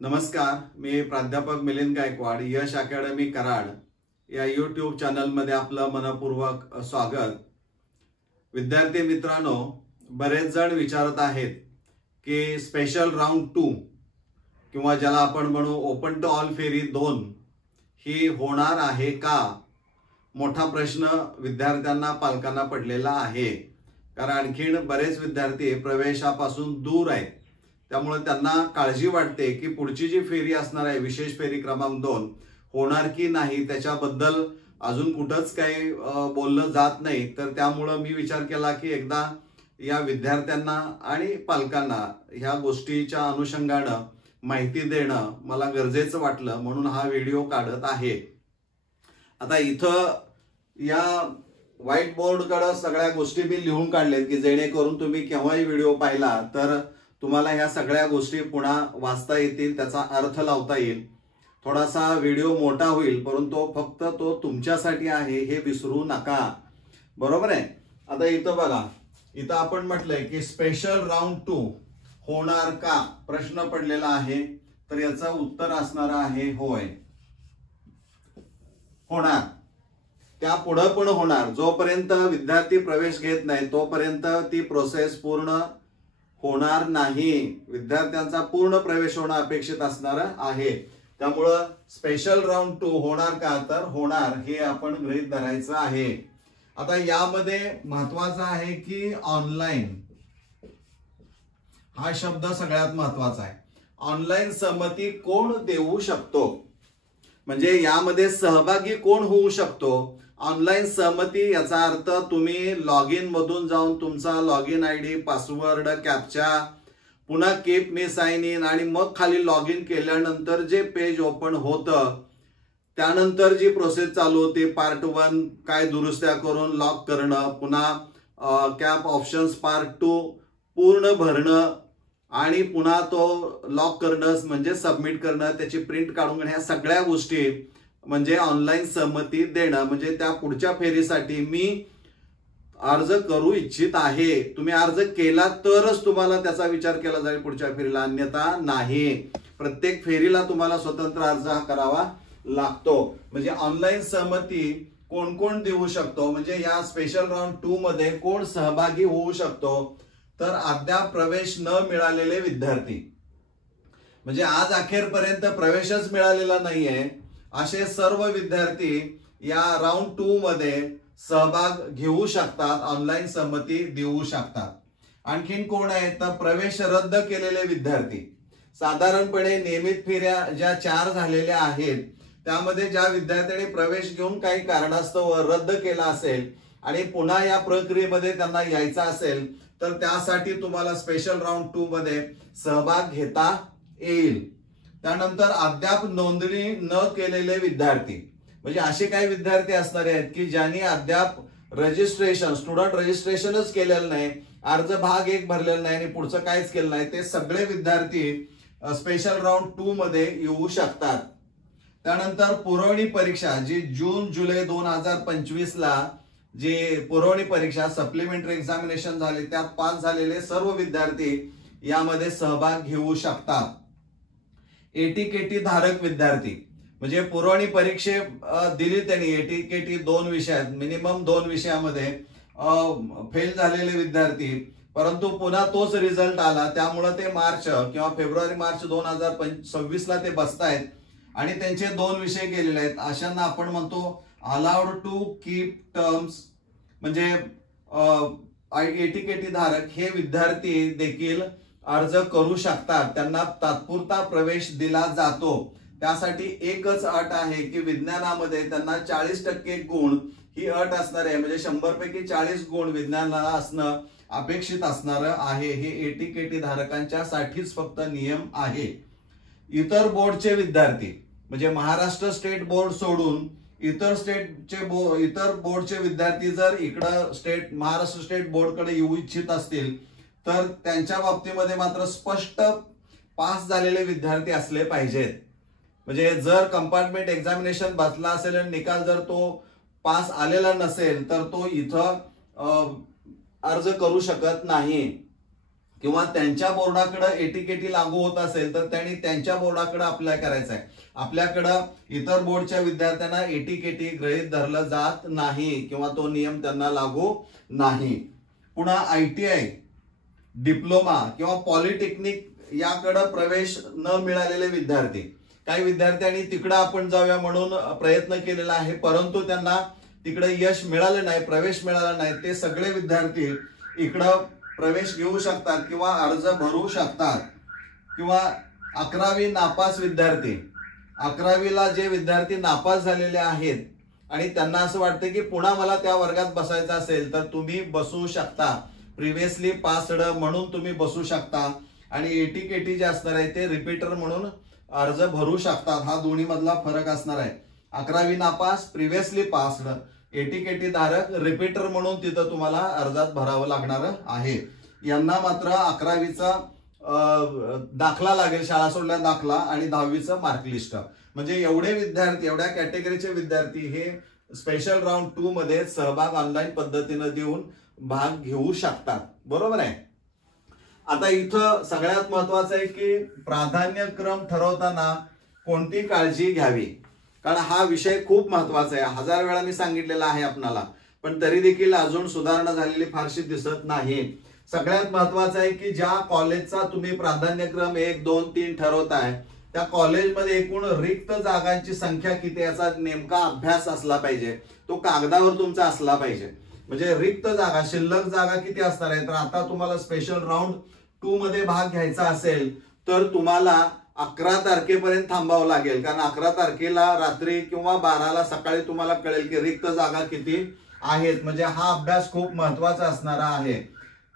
नमस्कार, मी प्राध्यापक मिलिंद गायकवाड, यश अकॅडमी कराड या यूट्यूब चॅनलमध्ये आपलं मनपूर्वक स्वागत। विद्यार्थी मित्रांनो, बरेच जण विचारत आहेत की स्पेशल राउंड 2 किंवा ज्याला आपण म्हणू ओपन टू ऑल फेरी 2 ही होणार आहे का? मोठा प्रश्न विद्यार्थ्यांना पालकांना पडलेला आहे। कारण आणखीन बरेच विद्यार्थी प्रवेशापासून दूर आहेत, त्यामुळे त्यांना काळजी वाटते की पुढची जी फेरी असणार आहे विशेष फेरी क्रमांक 2 होणार की नाही, त्याच्याबद्दल अजून कुठंच काही बोललं जात नाही। तर त्यामुळे मी विचार केला की एकदा या विद्यार्थ्यांना आणि पालकांना ह्या गोष्टीच्या अनुषंगाने माहिती देणं मला गरजेचं वाटलं, म्हणून हा व्हिडिओ काढत आहे। आता इथं या व्हाईट बोर्डकडे सगळ्या गोष्टी मी लिहून काढल्यात की जेणेकरून तुम्ही केव्हाही व्हिडिओ पाहिला तर तुम्हाला ह्या सगळ्या गोष्टी पुन्हा वाचता येतील, त्याचा अर्थ लावता येईल। थोडासा व्हिडिओ मोठा होईल, परंतु फक्त तो तुमच्यासाठी आहे हे विसरू नका, बरोबर आहे। आता इथं बघा, इथं आपण म्हटलंय की स्पेशल राउंड 2 होणार का प्रश्न पडलेला आहे, तर याचं उत्तर असणार आहे होय, होणार। त्या पुढे पण होणार। जोपर्यंत विद्यार्थी प्रवेश घेत नाही तोपर्यंत ती प्रोसेस पूर्ण होणार नाही। विद्यार्थ्यांचा पूर्ण प्रवेश होणं अपेक्षित असणार आहे। त्यामुळं स्पेशल राउंड 2 होणार का, तर होणार हे आपण गृहीत धरायचं आहे। आता यामध्ये महत्वाचं आहे की ऑनलाईन हा शब्द सगळ्यात महत्वाचा आहे। ऑनलाईन सहमती कोण देऊ शकतो, म्हणजे यामध्ये सहभागी कोण होऊ शकतो। ऑनलाईन सहमती याचा अर्थ तुम्ही लॉग इन मधून जाऊन तुमचा log in ID, password, captcha, पुन्हा कीप मी साइन इन आणि मग खाली लॉग इन केल्यानंतर जे पेज ओपन होतं त्यानंतर जी प्रोसेस चालू होते, पार्ट 1 काय दुरुस्त्या करून लॉक करणं, पुन्हा कॅप ऑप्शन्स पार्ट 2 पूर्ण भरणं आणि पुन्हा तो लॉक करणं म्हणजे सबमिट करणं, त्याची प्रिंट काढून घेणं, ह्या सगळ्या गोष्टी म्हणजे ऑनलाईन सहमती देणं। म्हणजे त्या पुढच्या फेरीसाठी मी अर्ज करू इच्छित आहे, तुम्ही अर्ज केला तरच तुम्हाला त्याचा विचार केला जाईल पुढच्या फेरीला, अन्यथा नाही। प्रत्येक फेरीला तुम्हाला स्वतंत्र अर्ज करावा लागतो। म्हणजे ऑनलाईन सहमती कोण कोण देऊ शकतो, म्हणजे या स्पेशल राउंड 2 मध्ये कोण सहभागी होऊ शकतो, तर अद्याप प्रवेश न मिळालेले विद्यार्थी, म्हणजे आज अखेरपर्यंत प्रवेशच मिळालेला नाहीये असे सर्व विद्यार्थी या राउंड 2 मध्ये सहभाग घेऊ शकतात, ऑनलाईन सहमती देऊ शकतात। आणखीन कोण आहे, तर प्रवेश रद्द केलेले विद्यार्थी। साधारणपणे नियमित फेऱ्या ज्या 4 झालेल्या आहेत त्यामध्ये ज्या विद्यार्थ्यांनी प्रवेश घेऊन काही कारणास्तव रद्द केला असेल आणि पुन्हा या प्रक्रियेमध्ये त्यांना यायचं असेल तर त्यासाठी तुम्हाला स्पेशल राउंड 2 मध्ये सहभाग घेता येईल। त्यानंतर अद्याप नोंदणी न केलेले विद्यार्थी, म्हणजे असे काही विद्यार्थी असणार आहेत की ज्यांनी अद्याप रजिस्ट्रेशन, स्टुडंट रजिस्ट्रेशनच केलेलं नाही, अर्ज भाग 1 भरलेला नाही आणि पुढचं काहीच केलं नाही, ते सगळे विद्यार्थी स्पेशल राउंड 2 मध्ये येऊ शकतात। त्यानंतर पुरवणी परीक्षा जी जून जुलै 2025 ला जी पुरवणी परीक्षा सप्लिमेंटरी एक्झामिनेशन झाले त्यात पास झालेले सर्व विद्यार्थी यामध्ये सहभाग घेऊ शकतात। एटीकेटी धारक विद्यार्थी, म्हणजे पुरवणी परीक्षे दिली त्यांनी एटीकेटी 2 विषयात, मिनिमम 2 विषयामध्ये फेल झालेले विद्यार्थी, परंतु पुन्हा तोच रिझल्ट आला त्यामुळे ते मार्च किंवा फेब्रुवारी मार्च 2026 ला ते बसतायत आणि त्यांचे 2 विषय गेलेले आहेत। अशांना आपण म्हणतो अलाउड टू कीप टर्म्स, म्हणजे एटीकेटी धारक हे विद्यार्थी देखील अर्ज करू शकतात, त्यांना तात्पुरता प्रवेश दिला जातो। त्यासाठी एकच अट आहे की विज्ञानामध्ये त्यांना 40% गुण ही अट असणार आहे, म्हणजे 100 पैकी 40 गुण विज्ञानाला असणं अपेक्षित असणार आहे। हे एटीकेटी धारकांच्या साठीच फक्त नियम आहे। इतर बोर्डचे विद्यार्थी, म्हणजे महाराष्ट्र स्टेट बोर्ड सोडून इतर बोर्डचे विद्यार्थी जर इकडं महाराष्ट्र स्टेट बोर्डकडे येऊ इच्छित असतील तर त्यांच्या बाबतीमध्ये मात्र स्पष्ट पास झालेले विद्यार्थी असले पाहिजेत। म्हणजे जर कंपार्टमेंट एक्झामिनेशन बसला असेल आणि निकाल जर तो पास आलेला नसेल तर तो इथं अर्ज करू शकत नाही। किंवा त्यांच्या बोर्डाकडे एटीकेटी लागू होत असेल तर त्यांनी त्यांच्या बोर्डाकडे अप्लाय करायचं आहे. आपल्याकडं इतर बोर्डच्या विद्यार्थ्यांना एटीकेटी गृहीत धरलं जात नाही किंवा तो नियम त्यांना लागू नाही. पुन्हा ITI, डिप्लोमा किंवा पॉलिटेक्निक याकडे प्रवेश न मिळालेले विद्यार्थी, काही विद्यार्थ्यांनी तिकडे आपण जाऊया म्हणून प्रयत्न केलेला आहे परंतु त्यांना तिकडे यश मिळालं नाही, प्रवेश मिळाला नाही, ते सगळे विद्यार्थी इकडं प्रवेश घेऊ शकतात किंवा अर्ज भरू शकतात. किंवा 11वी नापास विद्यार्थी, 11वीला जे विद्यार्थी नापास झालेले आहेत आणि त्यांना असं वाटतं की पुन्हा मला त्या वर्गात बसायचं असेल तर तुम्ही बसू शकता. प्रिव्हियसली पास्ड म्हणून तुम्ही बसू शकता आणि एटीकेटी जे असणार आहे ते रिपीटर म्हणून अर्ज भरू शकतात. हा दोन्ही मधला फरक असणार आहे. 11वी नापास, प्रिव्हियसली पास्ड, एटीकेटी धारक, रिपीटर म्हणून तिथं तुम्हाला अर्जात भरावं लागणार आहे. यांना मात्र 11वीचा दाखला लागेल, शाळा सोडल्या दाखला, आणि 10वीचं मार्कलिस्ट. म्हणजे एवढे विद्यार्थी, एवढ्या कॅटेगरीचे विद्यार्थी हे स्पेशल राऊंड 2 मध्ये सहभाग ऑनलाईन पद्धतीने देऊन भाग घेऊ शकतात. बरोबर आहे. आता इथं सगळ्यात महत्वाचं आहे की प्राधान्यक्रम ठरवताना कोणती काळजी घ्यावी, कारण हा विषय खूप महत्वाचा आहे. 1000 वेळा मी सांगितलेला आहे आपणाला, पण तरी देखील अजून सुधारणा झालेली फारशी दिसत नाही. सगळ्यात महत्वाचं आहे की ज्या कॉलेजचा तुम्ही प्राधान्यक्रम 1, 2, 3 ठरवताय त्या कॉलेजमध्ये एकूण रिक्त जागांची संख्या किती याचा नेमका अभ्यास असला पाहिजे, तो कागदावर तुमचा असला पाहिजे. म्हणजे रिक्त जागा, शिल्लक जागा किती असणार आहे. तर आता तुम्हाला स्पेशल राऊंड 2 मध्ये भाग घ्यायचा असेल तर तुम्हाला 11 तारखेपर्यंत थांबावं लागेल, कारण 11 तारखेला रात्री किंवा 12ला सकाळी तुम्हाला कळेल की रिक्त जागा किती आहेत. म्हणजे हा अभ्यास खूप महत्वाचा असणारा आहे.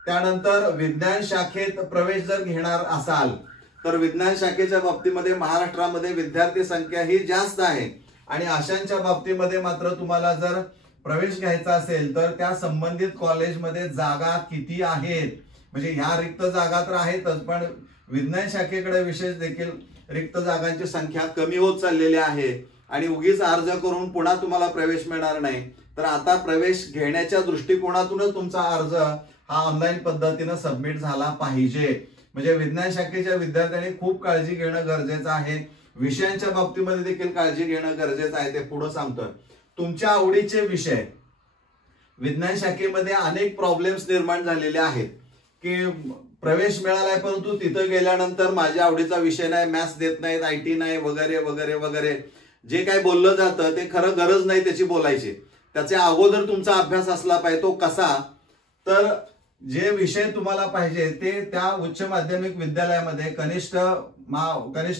त्यानंतर विज्ञान शाखेत प्रवेश जर घेणार असाल तर विज्ञान शाखेच्या बाबतीमध्ये महाराष्ट्रामध्ये विद्यार्थी संख्या ही जास्त आहे आणि अशांच्या बाबतीमध्ये मात्र तुम्हाला जर प्रवेश घ्यायचा असेल तर त्या संबंधित कॉलेजमध्ये जागा किती आहेत. म्हणजे ह्या रिक्त जागा तर आहेतच, पण विज्ञान शाखेकडे विशेष देखील रिक्त जागांची संख्या कमी होत चाललेली आहे आणि उगीच अर्ज करून पुन्हा तुम्हाला प्रवेश मिळणार नाही. तर आता प्रवेश घेण्याच्या दृष्टिकोनातूनच तुमचा अर्ज हा ऑनलाईन पद्धतीने सबमिट झाला पाहिजे. म्हणजे विज्ञान शाखेच्या विद्यार्थ्यांनी खूप काळजी घेणं गरजेचं आहे. विषयांच्या बाबतीमध्ये देखील काळजी घेणं गरजेचं आहे. ते पुढे सांगतोय. तुमच्या आवडीचे विषय, विज्ञान शाखेमध्ये अनेक प्रॉब्लेम्स निर्माण झालेले आहेत की प्रवेश मिळालाय परंतु तिथं गेल्यानंतर माझ्या आवडीचा विषय नाही, मॅथ्स देत नाहीत, IT नाही, वगैरे वगैरे वगैरे. जे काय बोललं जातं ते खरं गरज नाही त्याची बोलायची. त्याच्या अगोदर तुमचा अभ्यास असला पाहिजे. तो कसा, तर जे विषय तुम्हाला पाहिजे ते त्या उच्च माध्यमिक विद्यालयामध्ये कनिष्ठ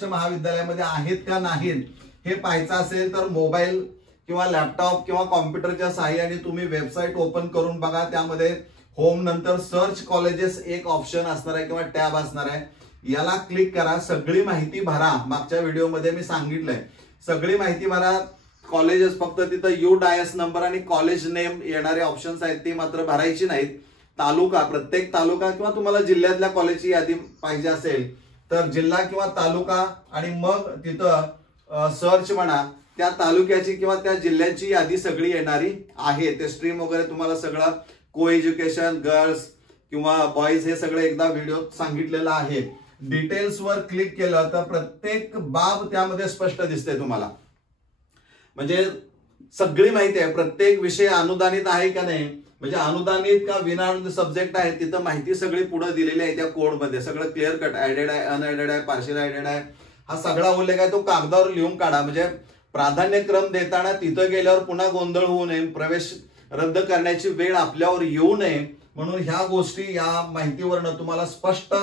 महाविद्यालयामध्ये आहेत का नाहीत हे पाहायचं असेल तर मोबाईल किंवा लॅपटॉप किंवा कॉम्प्युटरच्या सहाय्याने तुम्ही वेबसाईट ओपन करून बघा. त्यामध्ये होम नंतर सर्च कॉलेजेस एक ऑप्शन असणार आहे किंवा टॅब असणार आहे. याला क्लिक करा, सगळी माहिती भरा. मागच्या व्हिडिओमध्ये मी सांगितलंय, सगळी माहिती भरा. कॉलेजेस फक्त तिथं UDIS नंबर आणि कॉलेज नेम येणारे ऑप्शन्स आहेत ते मात्र भरायची नाहीत. तालुका, प्रत्येक तालुका किंवा तुम्हाला जिल्ह्यातल्या कॉलेजची यादी पाहिजे असेल तर जिल्हा किंवा तालुका आणि मग तिथं सर्च म्हणा, त्या तालुक्याची किंवा त्या जिल्ह्याची यादी सगळी येणारी आहे. ते स्ट्रीम वगैरे तुम्हाला सगळं को एज्युकेशन, गर्ल्स किंवा बॉईज हे सगळं एकदा व्हिडिओ सांगितलेला आहे. डिटेल्स वर क्लिक केलं तर प्रत्येक बाब त्यामध्ये स्पष्ट दिसते तुम्हाला. म्हणजे सगळी माहिती आहे. प्रत्येक विषय अनुदानित आहे का नाही, म्हणजे अनुदानित का विनाअनुदानित सब्जेक्ट आहे तिथं माहिती सगळी पुढे दिलेली आहे. त्या कोडमध्ये सगळं क्लिअर कट, ऍडेड आहे, अनएडेड आहे, पार्शियल ऍडेड आहे, हा सगळा उल्लेख आहे. तो कागदावर लिहून काढा. म्हणजे प्राधान्यक्रम देताना तिथं गेल्यावर पुन्हा गोंधळ होऊ नये, प्रवेश रद्द करण्याची वेळ आपल्यावर येऊ नये म्हणून ह्या गोष्टी या माहितीवरनं तुम्हाला स्पष्ट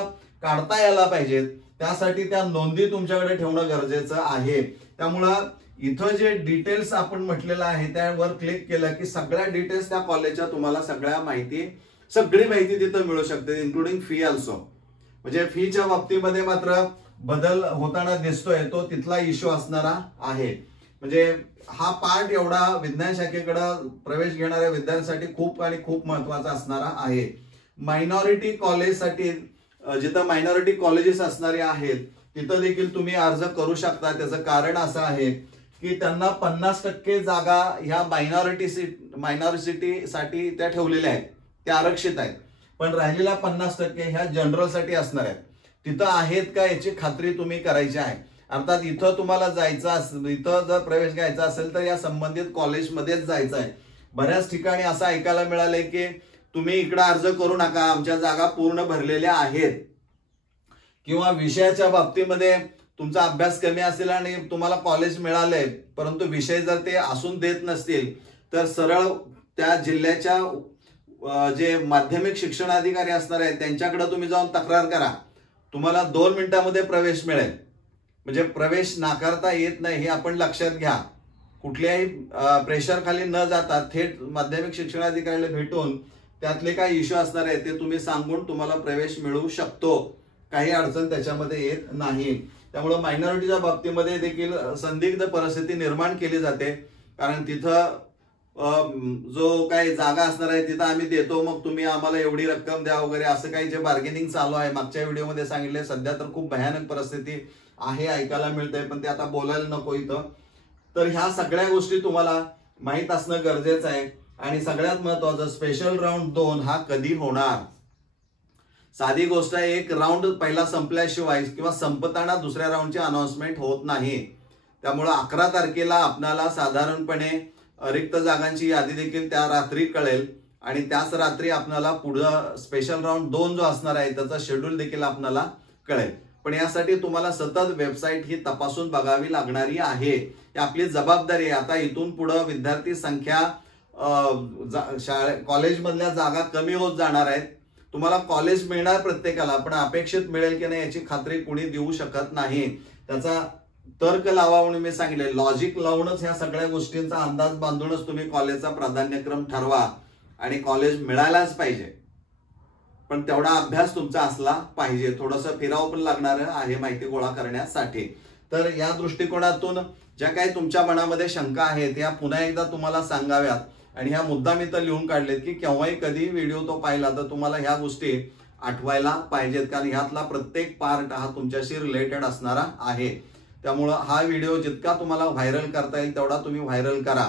काढता यायला पाहिजेत. त्यासाठी त्या नोंदी तुमच्याकडे ठेवणं गरजेचं आहे. त्यामुळं इथं जे डिटेल्स आपण म्हटलेलं आहे त्यावर क्लिक केलं की सगळ्या डिटेल्स त्या कॉलेजच्या तुम्हाला सगळी माहिती तिथं मिळू शकते, इन्क्लुडिंग फी ऑल्सो. म्हणजे फीच्या बाबतीमध्ये मात्र बदल होताना दिसतोय, तो तिथला इश्यू असणारा आहे. म्हणजे हा पार्ट एवढा विज्ञान शाखेकडे प्रवेश घेणाऱ्या विद्यार्थ्यांसाठी खूप आणि खूप महत्वाचा असणारा आहे. मायनॉरिटी कॉलेजसाठी, जिथं मायनॉरिटी कॉलेजेस असणारे आहेत तिथं देखील तुम्ही अर्ज करू शकता. त्याचं कारण असं आहे की त्यांना 50% जागा ह्या मायनॉरिटीसाठी त्या ठेवलेल्या आहेत, त्या आरक्षित आहेत. पण राहिलेला 50% ह्या जनरलसाठी असणार आहेत. तिथं आहेत का याची खात्री तुम्ही करायची आहे. अर्थात इथं तुम्हाला जायचं असेल, इथं जर प्रवेश घ्यायचा असेल तर या संबंधित कॉलेजमध्येच जायचं आहे. बऱ्याच ठिकाणी असं ऐकायला मिळालंय की तुम्ही इकडे अर्ज करू नका, आमच्या जागा पूर्ण भरलेल्या आहेत, किंवा विषयाच्या बाबतीमध्ये तुमचा अभ्यास कमी असेल आणि तुम्हाला कॉलेज मिळालंय परंतु विषय जर ते असून देत नसतील तर सरळ त्या जिल्ह्याच्या जे माध्यमिक शिक्षण अधिकारी असणार आहेत त्यांच्याकडे तुम्ही जाऊन तक्रार करा. तुम्हाला 2 मिनिटांमध्ये प्रवेश मिळेल. म्हणजे प्रवेश नाकारता येत नाही हे आपण लक्षात घ्या. कुठल्याही प्रेशर खाली न जाता थेट माध्यमिक शिक्षण अधिकाऱ्याला भेटून त्यातले काय इश्यू असणार आहे ते तुम्ही सांगून तुम्हाला प्रवेश मिळू शकतो. काही अडचण त्याच्यामध्ये येत नाही. त्यामुळे मायनॉरिटीच्या बाबतीमध्ये देखील संदिग्ध परिस्थिती निर्माण केली जाते. कारण तिथं जो काही जागा असणार आहे तिथं आम्ही देतो, मग तुम्ही आम्हाला एवढी रक्कम द्या वगैरे असं काही जे बार्गेनिंग चालू आहे मागच्या व्हिडिओमध्ये सांगितले. सध्या तर खूप भयानक परिस्थिती आहे ऐकायला मिळते, पण ते आता बोलायला नको इथं. तर ह्या सगळ्या गोष्टी तुम्हाला माहीत असणं गरजेचं आहे. आणि सगळ्यात महत्वाचं स्पेशल राऊंड 2 हा कधी होणार. साधी गोष्ट आहे, एक राऊंड पहिला संपल्याशिवाय किंवा संपताना दुसऱ्या राऊंडची अनाउन्समेंट होत नाही. त्यामुळे 11 तारखेला आपल्याला साधारणपणे रिक्त जागांची यादी देखील त्या रात्री कळेल आणि त्याच रात्री आपल्याला पुढं स्पेशल राऊंड 2 जो असणार आहे त्याचा शेड्यूल देखील आपल्याला कळेल. पण यासाठी तुम्हाला सतत वेबसाईट ही तपासून बघावी लागणारी आहे. ही आपली जबाबदारी आहे. आता इथून पुढे विद्यार्थी संख्या कॉलेजमधल्या जागा कमी होत जाणार आहेत. तुम्हाला कॉलेज मिळणार प्रत्येकाला, पण अपेक्षित मिळेल की नाही याची खात्री कुणी देऊ शकत नाही. त्याचा तर्क लावा म्हणून मी सांगितले. लॉजिक लावूनच ह्या सगळ्या गोष्टींचा अंदाज बांधूनच तुम्ही कॉलेजचा प्राधान्यक्रम ठरवा आणि कॉलेज मिळायलाच पाहिजे. पण तेवढा अभ्यास तुमचा असला पाहिजे. थोडंसं फिरावं पण लागणार आहे माहिती गोळा करण्यासाठी. तर या दृष्टिकोनातून ज्या काही तुमच्या मनामध्ये शंका आहेत या पुन्हा एकदा तुम्हाला सांगाव्यात. आणि ह्या मुद्दा मी तर लिहून काढलेत की केव्हाही कधी व्हिडिओ तो पाहिला तर तुम्हाला ह्या गोष्टी आठवायला पाहिजेत, कारण ह्यातला प्रत्येक पार्ट हा तुमच्याशी रिलेटेड असणारा आहे. त्यामुळं हा व्हिडिओ जितका तुम्हाला व्हायरल करता येईल तेवढा तुम्ही व्हायरल करा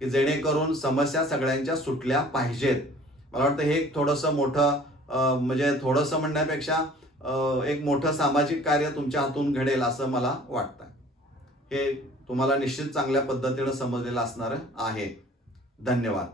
की जेणेकरून समस्या सगळ्यांच्या सुटल्या पाहिजेत. मला वाटतं हे एक थोडंसं मोठं म्हणजे थोडंसं म्हणण्यापेक्षा एक मोठं सामाजिक कार्य तुमच्या हातून घडेल असं मला वाटतं. हे तुम्हाला निश्चित चांगल्या पद्धतीने समजलेलं असणार आहे. धन्यवाद.